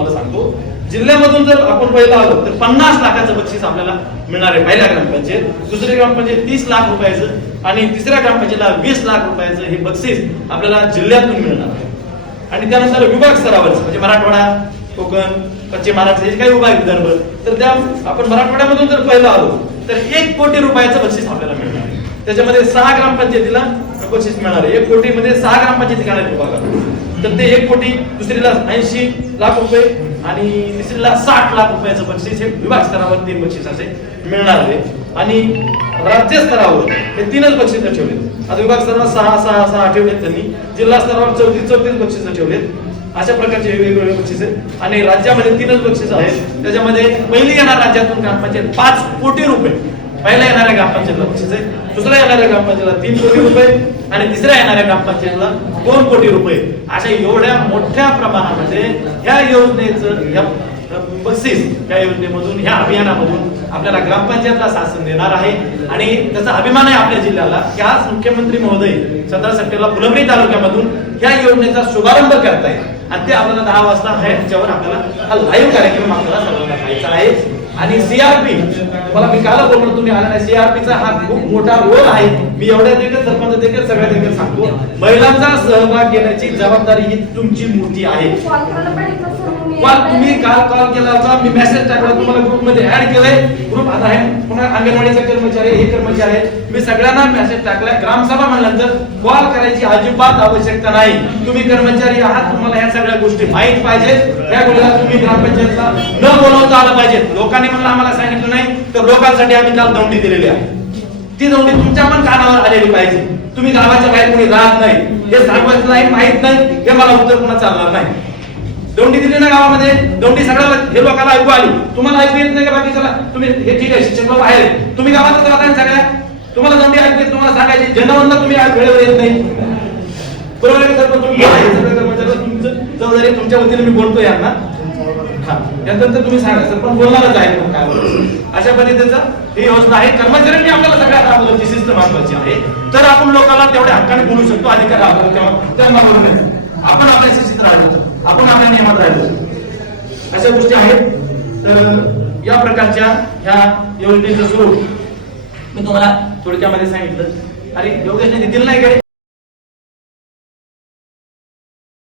तुम्हाला सांगतो, जिल्ह्यामधून जर आपण पहिला आलो तर 50 लाखाचं बक्षीस आपल्याला मिळणार आहे पहिल्या ग्रामपंचायत, दुसरी ग्रामपंचायत 30 लाख रुपयाचं आणि तिसऱ्या ग्रामपंचायतीला 20 लाख रुपयाचं हे बक्षीस आपल्याला जिल्ह्यातून मिळणार आहे. आणि त्यानंतर विभाग स्तरावरचं म्हणजे मराठवाडा, कोकण, पश्चिम महाराष्ट्र हे काही विभाग विदर्भ, तर त्या आपण मराठवाड्यामधून जर पहिलं आलो तर 1 कोटी रुपयाचं बक्षीस आपल्याला मिळणार आहे. त्याच्यामध्ये 6 ग्रामपंचायतीला बक्षीस मिळणार आहे. 1 कोटी मध्ये 6 ग्रामपंचायती काढायला विभागात, तर ते 1 कोटी, दुसरीला 80 लाख रुपये आणि तिसरीला 60 लाख रुपयाचं बक्षीस हे विभाग स्तरावर 3 बक्षीस असे मिळणार आहे. आणि राज्य स्तरावर हे 3च बक्षीस ठेवले. आता विभाग स्तरावर 6 ठेवलेत त्यांनी, जिल्हा स्तरावर 34 बक्षीस ठेवलेत. अशा प्रकारचे वेगवेगळे बक्षीस आहेत आणि राज्यामध्ये 3च बक्षीस आहेत. त्याच्यामध्ये पहिली येणार राज्यातून ग्रामपंचायत 5 कोटी रुपये पहिल्या येणाऱ्या ग्रामपंचायतीला बक्षीस आहे, दुसऱ्या येणाऱ्या ग्रामपंचायतीला 3 कोटी रुपये आणि तिसऱ्या येणाऱ्या ग्रामपंचायतीला 2 कोटी रुपये. अशा एवढ्या मोठ्या प्रमाणामध्ये ह्या योजनेचं बक्षीस या योजनेमधून, ह्या अभियानामधून आपल्याला ग्रामपंचायतला शासन देणार आहे. आणि त्याचा अभिमान आहे आपल्या जिल्ह्याला की आज मुख्यमंत्री महोदय 17 सप्टेंबरला फुलंब्री तालुक्यामधून ह्या योजनेचा शुभारंभ करतायत आणि ते आपल्याला 10 वाजता आहे, त्याच्यावर आपल्याला हा लाईव्ह कार्यक्रम आपल्याला सर्वांना पाहायचा आहे. आणि सीआरपी, मला मी काल बोललो तुम्ही आला नाही, सीआरपीचा हा खूप मोठा रोल आहे. मी एवढ्या देखील सरपंच देखील सगळ्या देखील सांगतो, महिलांचा सहभाग घेण्याची जबाबदारी ही तुमची मोठी आहे. तुम्ही काल कॉल केला होता, मी मेसेज टाकला, तुम्हाला ग्रुप मध्ये ऍड केलंय. ग्रुप आता आहे, पुन्हा अंगणवाडीचे कर्मचारी, हे कर्मचारी आहेत, मी सगळ्यांना मेसेज टाकलाय. ग्रामसभा म्हणल्यानंतर कॉल करायची अजिबात आवश्यकता नाही. तुम्ही कर्मचारी आहात, तुम्हाला ह्या सगळ्या गोष्टी माहित पाहिजेत. त्या गोष्टीला तुम्ही ग्रामपंचायतला न बोलवता आलं पाहिजे. लोकांनी म्हणलं आम्हाला सांगितलं नाही, तर लोकांसाठी आम्ही काल दौंडी दिलेली आहे. ती दौंडी तुमच्या पण कानावर आलेली पाहिजे. तुम्ही गावाच्या बाहेर कोणी राहत नाही, हे सांगायचं नाही, माहित नाही, हे मला उत्तर पुन्हा चालणार नाही. दौंडी दिली ना गावामध्ये, दौंडी सगळ्याला हे लोकांना ऐकू आली. तुम्हाला ऐकू येत नाही का बाकीच्याला? तुम्ही हे ठीक आहे, शिक्षक लोक आहे, तुम्ही गावातच राहता सगळ्या, तुम्हाला दौंडी ऐकते, तुम्हाला सांगायची जनवंत तुम्ही वेळेवर येत नाही. बरोबर आहे सर? तुम्ही तुमचं जबाबदारी, तुमच्या वतीने मी बोलतोय यांना. त्यानंतर तुम्ही सांगा सर, पण बोलणारच आहे काय. अशा पद्धतीचा ही योजना आहे. कर्मचाऱ्यांनी आपल्याला सगळ्या राबवण्याची शिस्त महत्वाची आहे, तर आपण लोकांना तेवढ्या हक्काने बोलू शकतो. अधिकार आपल्याला तेव्हा त्यांना बोलू, आपण आपल्या शिस्तीत राहिलो, आपण आपल्या नियमात राहिलो, अशा गोष्टी आहेत. तर या प्रकारच्या ह्या योजनेचं स्वरूप मी तुम्हाला थोडक्यामध्ये सांगितलं. अरे योगेशने दिलं नाही काय?